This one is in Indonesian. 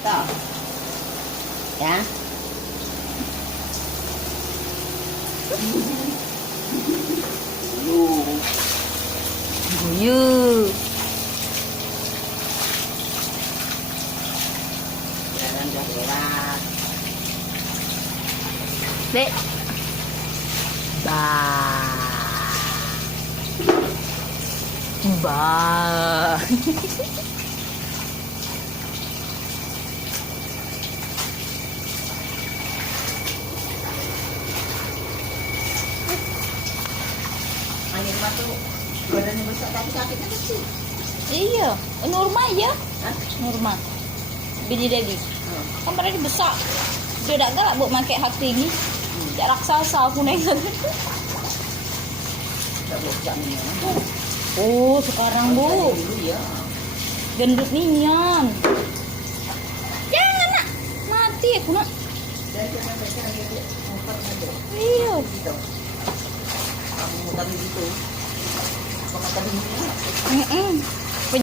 Tahu. Ya. Guyu. Jalan dah berat. Dek. Ba. Ba. Animat tuh badannya besar tapi kakinya kecil. Iya, normal ya. Hah? Normal. Bini Dewi. Kan pada dia besar. Dia tak galak buat pakai hak tinggi. Tak raksasa aku nengok. Tak bocah ni. Oh, sekarang Bu. Dulu ya. Gendut nian. Jangan nak. Mati aku nak. Dari zaman mereka dia empat ada. Iya. Gitu. Kamu tadi gitu. Kamu tadi ini. Mm-mm.